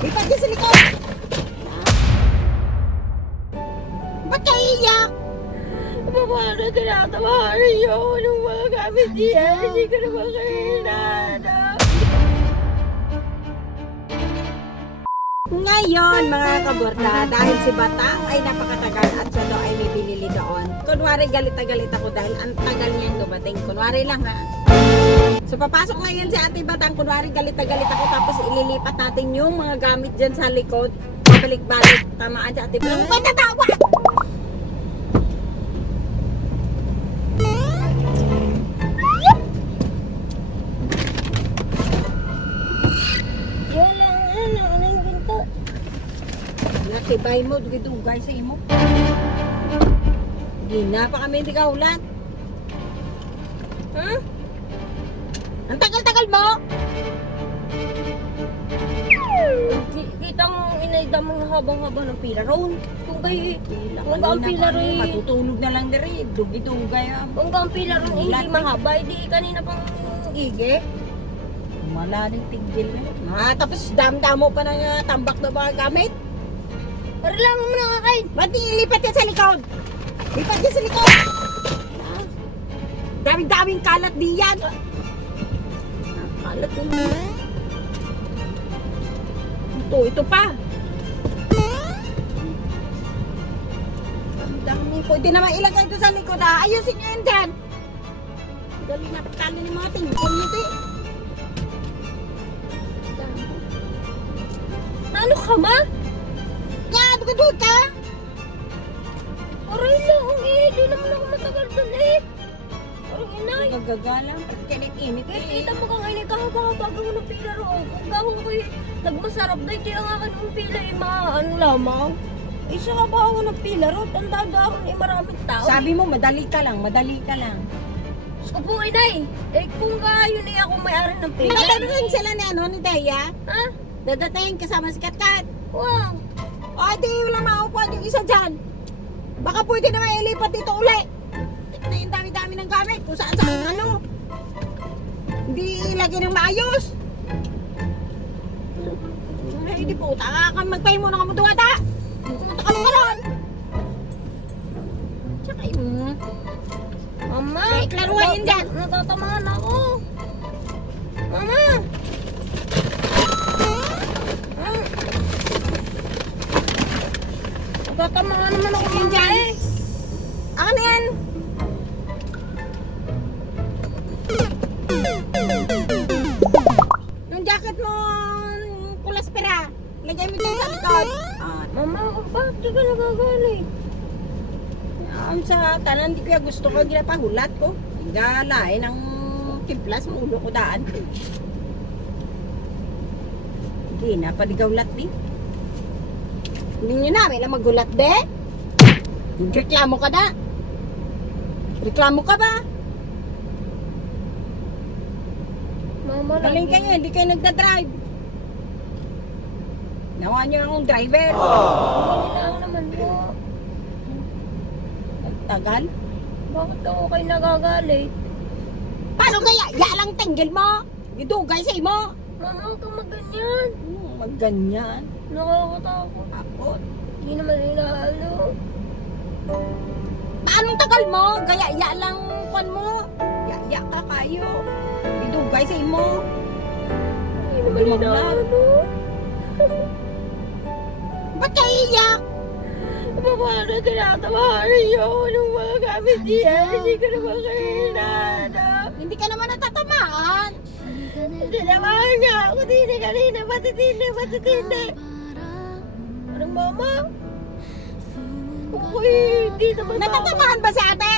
Lipat ka sa likod! Ba't ka iiyak? Paano tinatawaran niyo ako ng mga gamit niya? Hindi ko naman kayo hinahanap. Ngayon mga kaborda, dahil si Batang ay napakatagal at siya daw ay may binili doon. Kunwari galit na galit ako dahil ang tagal niyang dumating. Kunwari lang ha. So papasok ngayon si Ate Batang, kunwari galit na galit ako tapos ililipat natin yung mga gamit dyan sa likod. Balik-balik, tamaan si Ate Batang. Ba't natawa? Natibay mo, dugay sa imo. Hindi na pa kami hindi kahulat. Ha? Ang tagal-tagal mo! Kitang inaidam ang habang-haba ng pila ron. Kung kayo, kung ang pila ron, matutulog na lang diri, dugay-dugay. kung ang pila ron hindi mahaba, hindi kanina pang igi. Wala nang tigil na. Tapos dam-damo pa ng tambak na mga gamit. Para lang mo na kakain. Ba't ilipat ka sa likod? Lipat ka sa likod! Daming-daming kalat diyan. Kalat yun. Ito pa. Ang dami. Pwede naman ilagay ito sa likod. Ayusin nyo yun dyan. Dali na patalo ni mga tingkol nito eh. Ano ka ma? Yan, dugod ka. Aray lang, di naman ako matagal dun eh. Parang inay. Nagagalang. Kinit-init Eh, eh. kita mo kang inay kahaba-haba ako ng pila roon. Kung gawin ko nagmasarap na, hindi ang akin ng pila eh, ano lamang. Isa ka ba ako ng pila roon? Tanda ako eh, maraming tao. Sabi mo, madali ka lang, madali ka lang. Diyos ko po inay. Eh, kung yun eh ako may-ari ng pila. Nadadating sila ni ano, ni Daya. Ha? Dadating kasama si Katkat. Wow. O, di wala maupuan yung isa dyan. Baka pwede naman ilipat dito uli. Tignan yung dami-dami ng gamit. Kung saan-saan ano. Hindi ilagay ng maayos. Ay, di po. Taka ka magpahin mo ng kamutuwata. Takal ka ron. Tsaka yun. Mama. Ay, klaruhan yun dyan. Natatamaan ako. Mama. Natatamaan naman ako Yun dyan. eh. Akin na yan. Yung jacket mo, kulas pera. Lagay mo dyan sa likod. Mama, bakit di ka nagagalit? Sa tanan, di kaya gusto ko ginapahulat ko. Galain ang timplas, ulo ko daan. Hindi na, paligawlat din. Hindi nyo na, may lang magulat de. Reklamo ka na. Reklamo ka ba? Mama, Galing kayo, hindi kayo nagdadrive. Nawa nyo akong driver. Kailangan naman mo. Tagal. Bakit ako kayo nagagalit? Paano kaya? Ya lang tinggil mo. Idugay sa imo. Mama, huwag kang magganyan. Magganyan. Nakakatakot. Takot. Hindi naman inaalo. Anong tagal mo? Gaya-ya lang kwan mo. Ya-ya ka kayo. Idugay sa imo. Hindi naman inaalo. Ba't kayo iyak? Paano tinatawaran niyo ako ng mga gamit niya? Hindi ko naman kayo hinahanap. Hindi ka naman natatamaan. Hindi naman niya ako din kanina. Matitindi. Anong mama? Uy, hindi naman ako. Natatamaan ba si ate?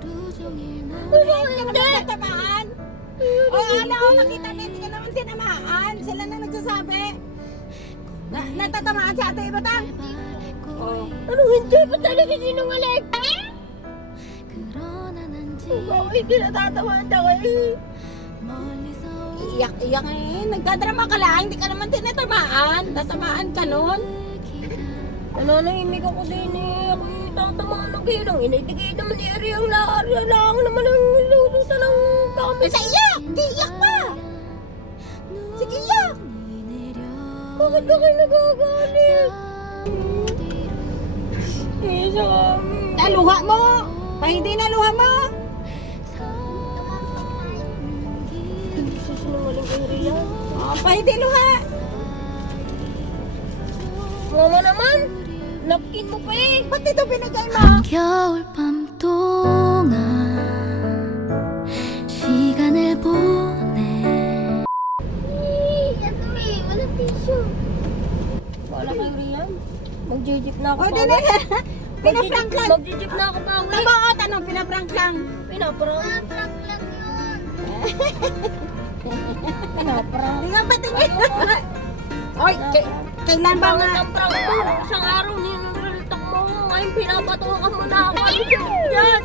Mama, Hindi ka naman hindi. natatamaan. O ala o nakita na hindi ka naman tinamaan. Sila na nagsasabi. Natatamaan si ate Batang. Oh. Anong hindi? Ba't talaga sinungaling? Bakit hindi natatamaan ako eh? Iyak-iyak eh. Nagdadrama ka lang. Hindi ka naman tinatamaan. Tatamaan ka nun. Nananahimik ako din eh. Ako yung tatamaan ng gilong. Inaitigay naman ni Ari ang lang naman ang lulutan ng gamit. Basta iyak! Di iyak pa! Sige iyak! Bakit ba kayo nagagalit? Isa kami. Luha mo! Pahindi na luha mo! Sinungaling kayo Rian. Oh, pahindi luha! Mama naman, napkin mo pa eh. Ba't ito binigay mo? 겨울밤 동안 시간을 보내 Walang tissue. Wala kayo Rian. Magjijip na ako O, pa di na. Pinaprank lang. Magjijip na ako pa uwi. Oo, tanong, pinaprank lang. Pinaprank. Pinaprank. Di nga patingin. Oy, kailan ba Bakit nga? ang prank mo? Isang araw ninuluntak mo. Ngayon pinapatukan mo na ako. Yan.